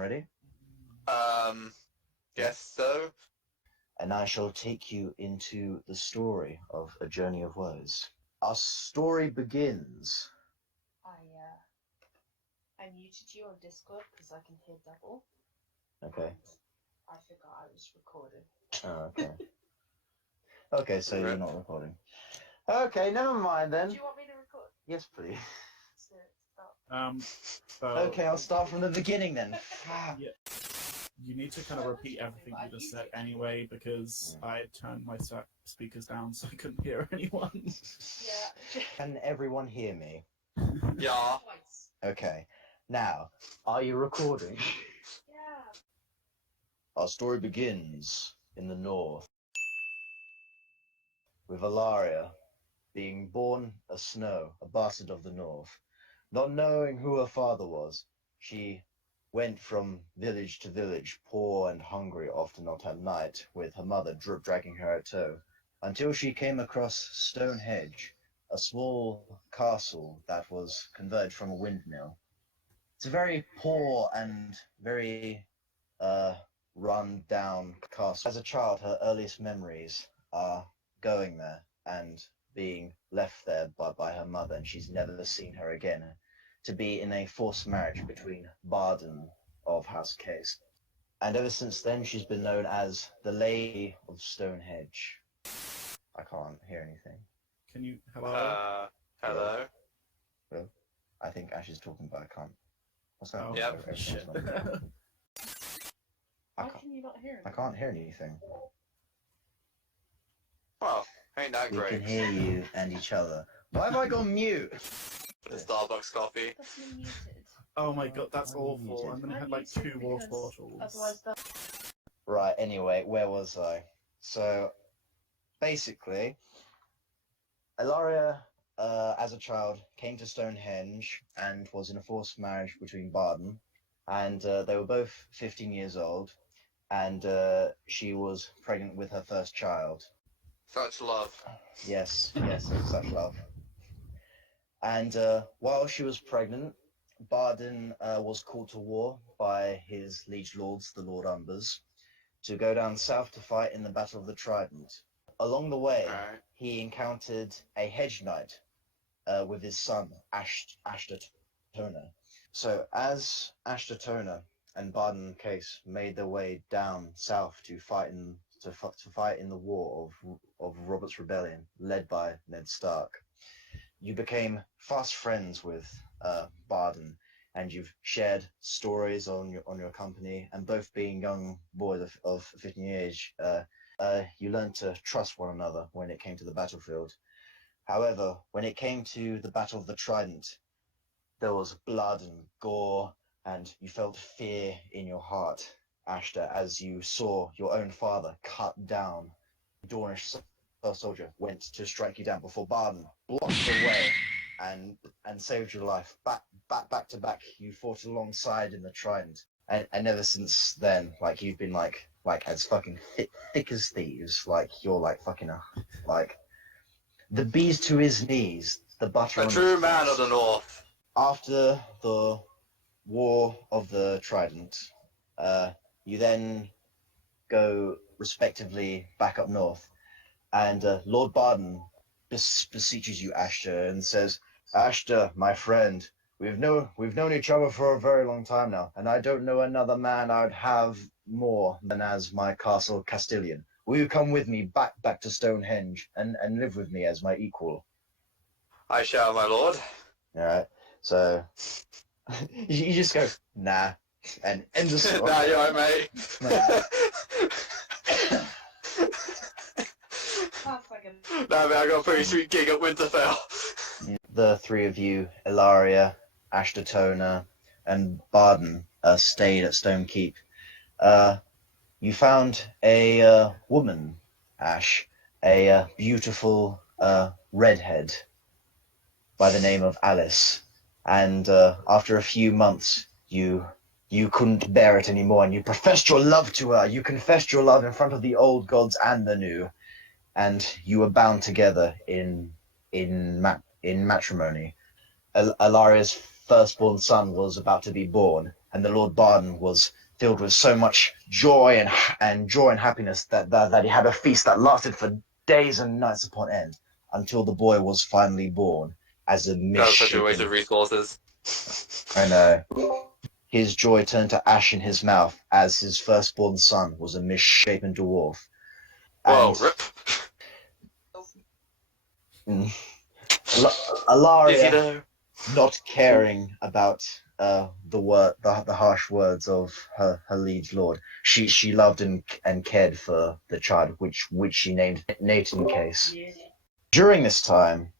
ready? Guess so. And I shall take you into the story of A Journey of Woes. Our story begins. I muted you on Discord because I can hear double. Okay. I forgot I was recording. Oh, okay. Okay, so you're not recording. Okay, never mind then. Do you want me to record? Yes, please. So, Okay, I'll start from the beginning then. Yeah. You need to kind of repeat everything you just said anyway, because I turned my speakers down so I couldn't hear anyone. Yeah. Can everyone hear me? Yeah. Twice. Okay. Now, are you recording? Yeah. Our story begins in the north, with Alaria being born a Snow, a bastard of the north. Not knowing who her father was, she went from village to village, poor and hungry, often not at night, with her mother dragging her at tow, until she came across Stonehenge, a small castle that was converted from a windmill. It's a very poor and very run down castle. As a child, her earliest memories are going there and being left there by her mother, and she's never seen her again, to be in a forced marriage between Barden of House Case. And ever since then, she's been known as the Lady of Stonehenge. I can't hear anything. Can you... Hello? Hello. Well, I think Ash is talking, but I can't. What's that? Oh, Yep. Everything's shit. on. Why can you not hear I it? can't hear anything. Well, ain't that We great. can hear you and each other. Why have I gone mute? The Starbucks coffee. That's me muted. Oh my god, that's Why are you awful. muted? I'm gonna I'm have like muted 2 water because bottles. Otherwise, Right, anyway, where was I? So, basically, Ilaria, as a child, came to Stonehenge and was in a forced marriage between Barden, and they were both 15 years old, and she was pregnant with her first child. Such love. Yes, such love. And while she was pregnant, Barden was called to war by his liege lords, the Lord Umbers, to go down south to fight in the Battle of the Trident. Along the way, Alright. he encountered a hedge knight with his son, Ashtatona. So as Ashtatona and Barden Case made their way down south to fight in the war of Robert's Rebellion, led by Ned Stark, you became fast friends with Barden, and you've shared stories on your company, and both being young boys of 15 years, you learned to trust one another when it came to the battlefield. However, when it came to the Battle of the Trident, there was blood and gore, and you felt fear in your heart, Ashta, as you saw your own father cut down. Dornish soldier went to strike you down before Barden blocked the way and saved your life. Back to back, you fought alongside in the Trident, and ever since then, like you've been like as fucking thick as thieves. Like you're like fucking like the bees to his knees, the butter A on true his man toast. of the North. After the War of the Trident, you then go respectively back up north, and Lord Barden beseeches you, Ashta, and says, "Ashta, my friend, we've known each other for a very long time now, and I don't know another man I would have more than as my castle Castellan. Will you come with me back to Stonehenge and live with me as my equal?" I shall, my lord. All right, so you just go, nah, and end the story. Nah, you're right, mate. Sounds like a... Nah, mate, I got a pretty sweet gig at Winterfell. The three of you, Ilaria, Ashtatona, and Barden, stayed at Stone Keep. You found a woman, Ash, a beautiful redhead by the name of Alice. And after a few months, you couldn't bear it anymore, and you professed your love to her. You confessed your love in front of the old gods and the new, and you were bound together in matrimony. Alaria's firstborn son was about to be born, and the Lord Barden was filled with so much joy and happiness that he had a feast that lasted for days and nights upon end until the boy was finally born as a That was such a waste misshapen. of resources. I know. His joy turned to ash in his mouth as his firstborn son was a misshapen dwarf. Whoa, And rip. Easy Alaria, there. not caring about the harsh words of her liege lord, she loved and cared for the child, which she named Nathan Case. During this time,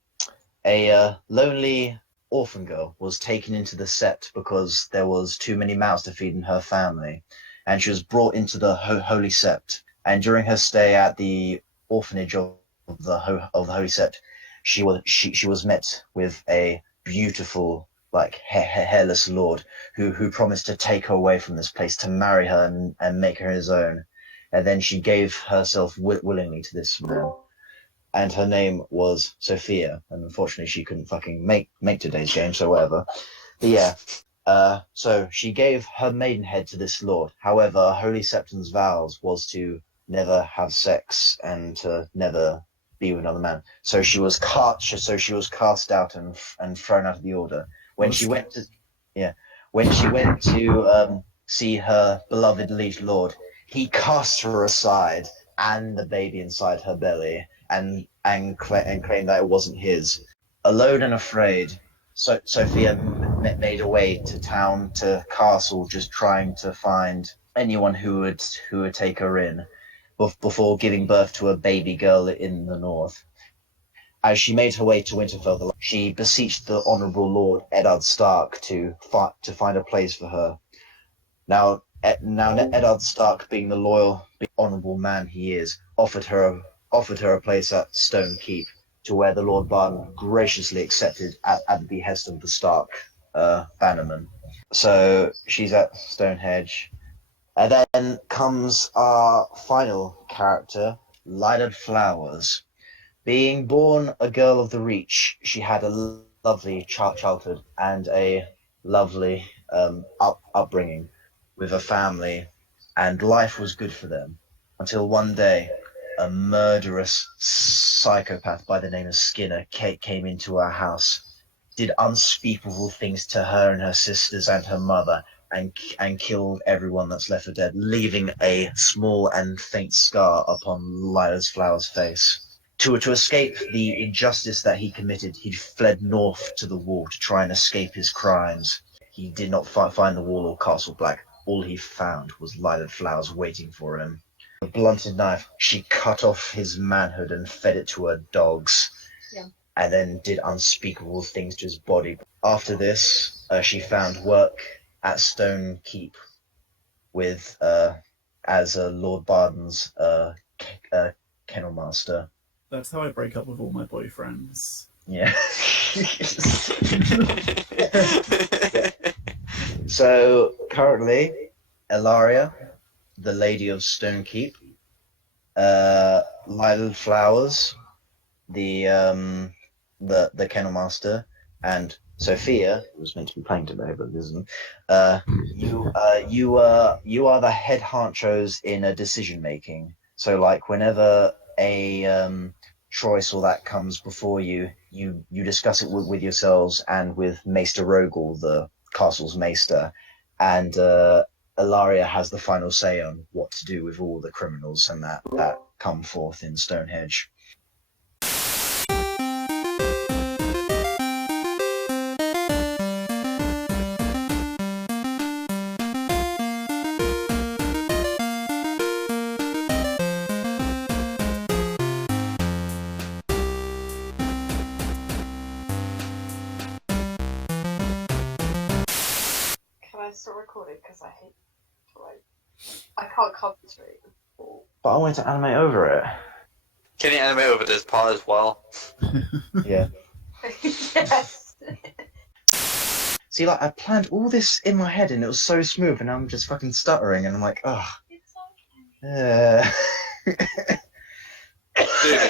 a lonely orphan girl was taken into the sept because there was too many mouths to feed in her family, and she was brought into the holy sept. And during her stay at the orphanage of the holy sept, she was met with a beautiful, like hairless lord who promised to take her away from this place, to marry her and make her his own. And then she gave herself willingly to this man, and her name was Sophia. And unfortunately, she couldn't fucking make today's game, so whatever. But yeah, so she gave her maidenhead to this lord. However, Holy Septon's vows was to never have sex and to never be with another man. So she was cast out and thrown out of the order. When she went to see her beloved liege lord, he cast her aside and the baby inside her belly, and claimed that it wasn't his. Alone and afraid, Sophia made her way to town, to castle, just trying to find anyone who would take her in, before giving birth to a baby girl in the north. As she made her way to Winterfell, she beseeched the honourable Lord Eddard Stark to find a place for her. Now Eddard Stark, being the loyal, honourable man he is, offered her a place at Stone Keep, to where the Lord Barden graciously accepted at the behest of the Stark bannerman. So she's at Stonehenge. And then comes our final character, Lighted Flowers. Being born a girl of the Reach, she had a lovely childhood and a lovely upbringing with a family, and life was good for them until one day a murderous psychopath by the name of Skinner came into our house, did unspeakable things to her and her sisters and her mother, and killed everyone that's left for dead, leaving a small and faint scar upon Lila's Flower's face. To escape the injustice that he committed, he fled north to the wall to try and escape his crimes. He did not find the wall or Castle Black. All he found was Lilac Flowers waiting for him. With a blunted knife, she cut off his manhood and fed it to her dogs, and then did unspeakable things to his body. After this, she found work at Stone Keep with as Lord Barden's kennel master. That's how I break up with all my boyfriends. Yeah. So currently, Elaria, the Lady of Stone Keep, Lila Flowers, the kennel master, and Sophia, who was meant to be playing today but isn't. You are the head honchos in a decision making. So like whenever a choice or that comes before you, you discuss it with yourselves and with Maester Rogel, the castle's maester, and Ilaria has the final say on what to do with all the criminals and that come forth in Stonehenge. Can I start recording? Because I hate I can't concentrate. But I wanted to animate over it. Can you animate over this part as well? Yeah. Yes. See, like, I planned all this in my head and it was so smooth, and I'm just fucking stuttering, and I'm like, ugh. It's okay. Dude,